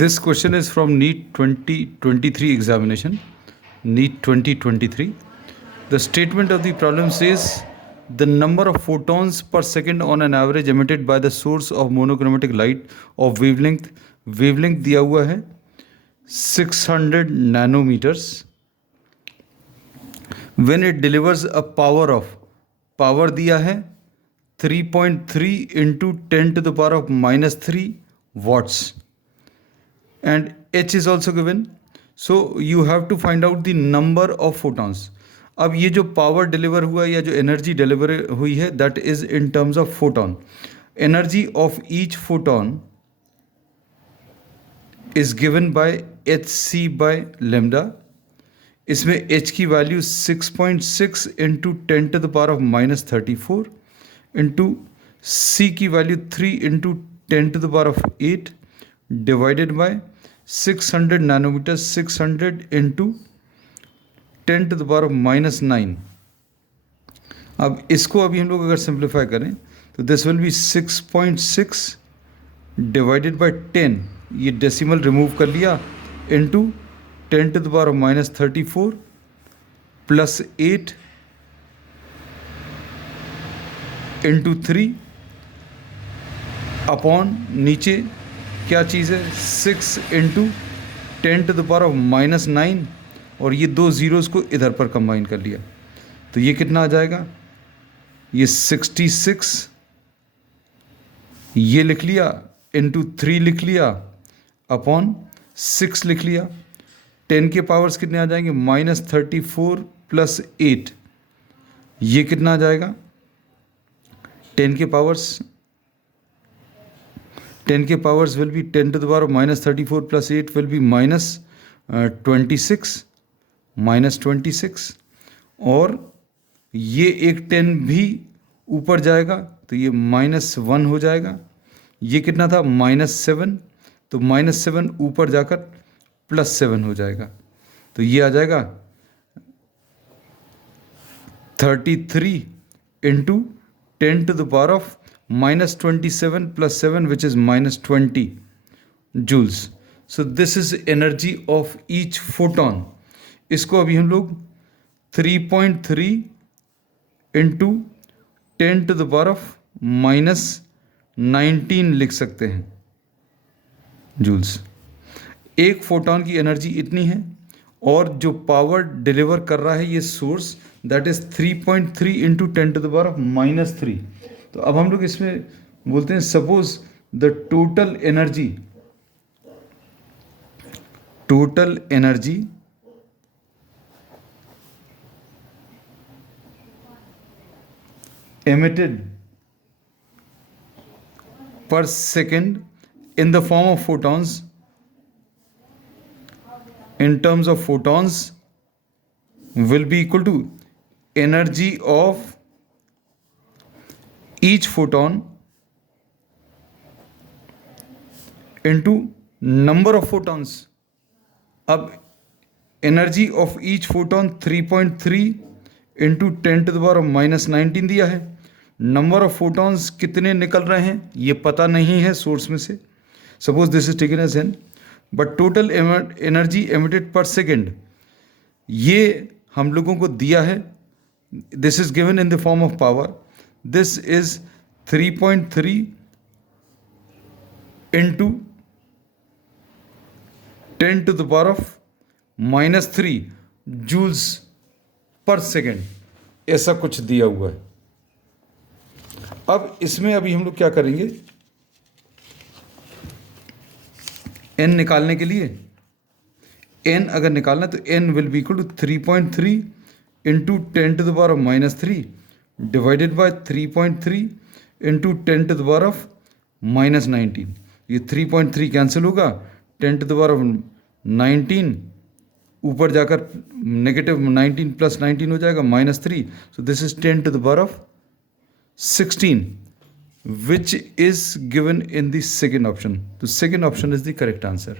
This question is from NEET 2023 examination, NEET 2023. The statement of the problem says the number of photons per second on an average emitted by the source of monochromatic light of wavelength दिया हुआ है 600 nanometers when it delivers a power दिया है 3.3 into 10 to the power of minus 3 watts. And h is also given, so you have to find out the number of photons. अब ये जो power deliver हुआ या जो एनर्जी डिलीवर हुई है that is in terms of photon. Energy of each photon is given by H C by lambda. इसमें h की value 6.6 into 10 to the power of minus 34 into c की value 3 into 10 to the power of 8 divided by 600 nanometre 600 into 10 to the power of minus 9. अब इसको अभी हम लोग अगर simplify करें तो this will be 6.6 divided by 10, ये डेसिमल रिमूव कर लिया, into 10 to the power of minus 34 plus 8 into 3 upon नीचे क्या चीज़ है 6 into 10 to the power of minus 9 और ये दो ज़ीरोज़ को इधर पर कंबाइन कर लिया तो ये कितना आ जाएगा, ये 66 ये लिख लिया इंटू 3 लिख लिया अपॉन 6 लिख लिया. 10 के पावर्स कितने आ जाएंगे माइनस 34 प्लस 8, ये कितना आ जाएगा 10 के powers will be 10 to the power of minus 34 plus 8 will be minus 26 और ये एक 10 भी ऊपर जाएगा तो ये माइनस 1 हो जाएगा. ये कितना था -7, तो -7 ऊपर जाकर +7 हो जाएगा तो ये आ जाएगा 33 into 10 to the power of -27 plus 7 which is -20 joules. So this is energy of each photon. इसको अभी हम लोग 3.3 into 10 to the power of -19 लिख सकते हैं जूल्स. एक फोटोन की एनर्जी इतनी है और जो पावर डिलीवर कर रहा है ये source that is 3.3 into 10 to the power of -3. तो अब हम लोग इसमें बोलते हैं suppose the total energy emitted per second in the form of photons, in terms of photons, will be equal to energy of each photon into number of photons. अब energy of each photon 3.3 into 10 to the power of -19 दिया है. Number of photons कितने निकल रहे हैं ये पता नहीं है सोर्स में से. Suppose this is taken as N, but total energy emitted per second ये हम लोगों को दिया है. This is given in the form of power. This is 3.3 into 10 to the power of -3 joules per second, ऐसा कुछ दिया हुआ है. अब इसमें अभी हम लोग क्या करेंगे, n निकालने के लिए n अगर निकालना तो n will be equal to 3.3 into 10 to the power of -3 divided by 3.3 into 10 to the power of -19. ये 3.3 कैंसिल होगा, 10 टू द पावर ऑफ 19 ऊपर जाकर नेगेटिव 19 प्लस 19 हो जाएगा -3. So this is 10 to the power of 16 which is given in the second option. The second option is the correct answer.